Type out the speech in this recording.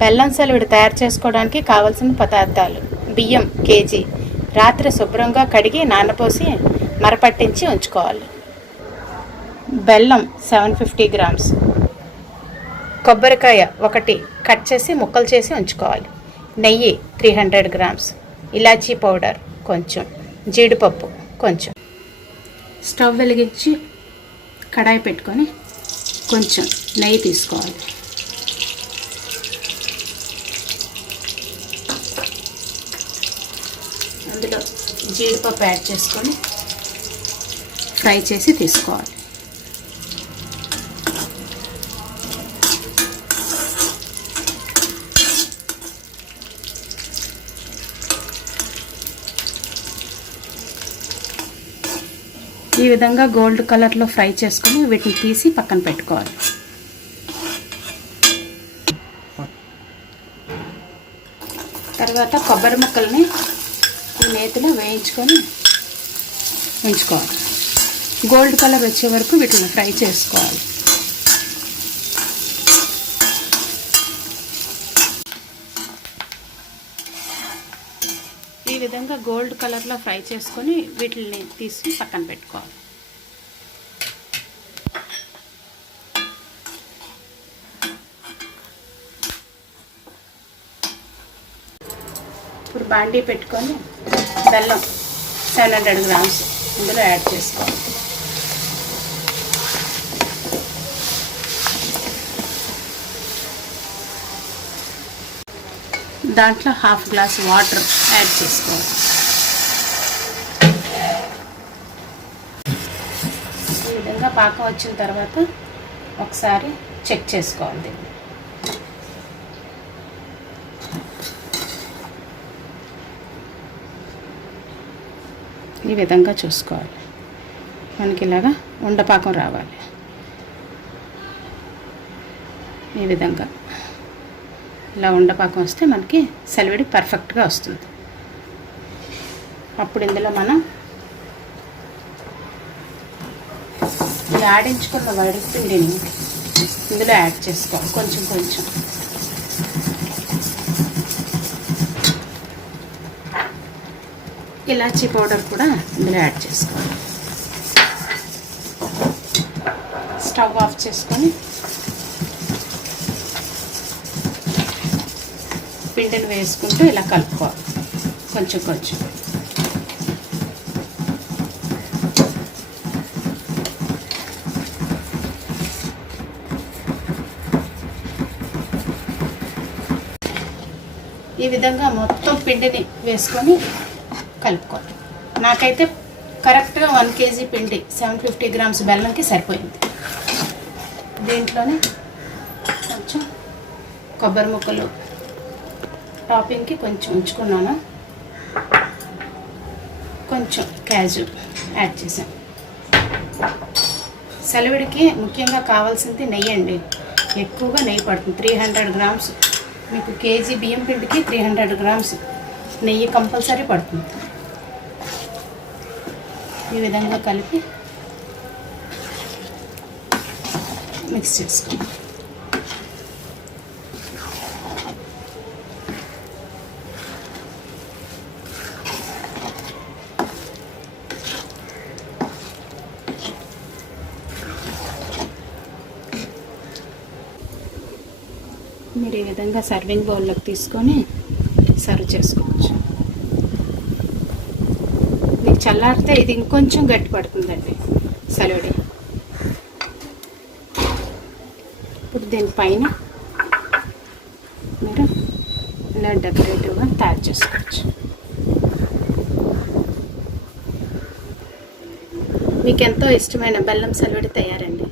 బెల్లం సలివిడి తయారు చేసుకోవడానికి కావలసిన పదార్థాలు: బియ్యం కేజీ, రాత్రి శుభ్రంగా కడిగి నానపోసి మరపట్టించి ఉంచుకోవాలి. బెల్లం 750 గ్రామ్స్, కొబ్బరికాయ 1 కట్ చేసి ముక్కలు చేసి ఉంచుకోవాలి. నెయ్యి 300 గ్రామ్స్, ఇలాచీ పౌడర్ కొంచెం, జీడిపప్పు కొంచెం. స్టవ్ వెలిగించి కడాయి పెట్టుకొని కొంచెం నెయ్యి తీసుకోవాలి. అందులో జీడిపప్పు యాడ్ చేసుకొని ఫ్రై చేసి తీసుకోవాలి. ఈ విధంగా గోల్డ్ కలర్లో ఫ్రై చేసుకొని వీటిని తీసి పక్కన పెట్టుకోవాలి. తర్వాత కొబ్బరి ముక్కల్ని ఈ నేతిలో వేయించుకొని ఉంచుకోవాలి. గోల్డ్ కలర్ వచ్చే వరకు వీటిని ఫ్రై చేసుకోవాలి. ఈ విధంగా గోల్డ్ కలర్లో ఫ్రై చేసుకొని వీటిని తీసి పక్కన పెట్టుకోవాలి. ఇప్పుడు బాండీ పెట్టుకొని బెల్లం 700 గ్రామ్స్ ఇందులో యాడ్ చేసుకోవాలి. దాంట్లో 1/2 గ్లాస్ వాటర్ యాడ్ చేసుకోవాలి. ఈ విధంగా పాకం వచ్చిన తర్వాత ఒకసారి చెక్ చేసుకోవాలి. ఈ విధంగా చూసుకోవాలి. మనకి ఇలాగా ఉండపాకం రావాలి. ఈ విధంగా ఇలా ఉండపాకం వస్తే మనకి సలివిడి పర్ఫెక్ట్గా వస్తుంది. అప్పుడు ఇందులో మనం ఈ ఆడించుకున్న వడి పిండిని ఇందులో యాడ్ చేసుకోవాలి. కొంచెం కొంచెం ఇలాచీ పౌడర్ కూడా ఇందులో యాడ్ చేసుకోవాలి. స్టవ్ ఆఫ్ చేసుకొని పిండిని వేసుకుంటూ ఇలా కలుపుకోవాలి. కొంచెం కొంచెం ఈ విధంగా మొత్తం పిండిని వేసుకొని కలుపుకోవాలి. నాకైతే కరెక్ట్గా 1 kg పిండి 750 గ్రామ్స్ బెల్లంకి సరిపోయింది. దీంట్లోనే కొంచెం కొబ్బరి ముక్కలు టాపింగ్కి కొంచెం ఉంచుకున్నాను. కొంచెం క్యాజు యాడ్ చేశాను. సలివిడికి ముఖ్యంగా కావాల్సింది నెయ్యి అండి. ఎక్కువగా నెయ్యి పడుతుంది. 300 గ్రామ్స్, మీకు కేజీ బియ్యం పిండికి 300 గ్రామ్స్ నెయ్యి కంపల్సరీ పడుతుంది. ఈ విధంగా కలిపి మిక్స్ చేసుకోండి. మీరు ఈ విధంగా సర్వింగ్ బౌల్లోకి తీసుకొని సర్వ్ చేసుకోవచ్చు. మీకు చల్లారితే ఇది ఇంకొంచెం గట్టి పడుతుందండి సలివిడి. ఇప్పుడు దీనిపైన మీరు ఇలా డెకరేటివ్గా తయారు చేసుకోవచ్చు. మీకు ఎంతో ఇష్టమైన బెల్లం సలివిడి తయారండి.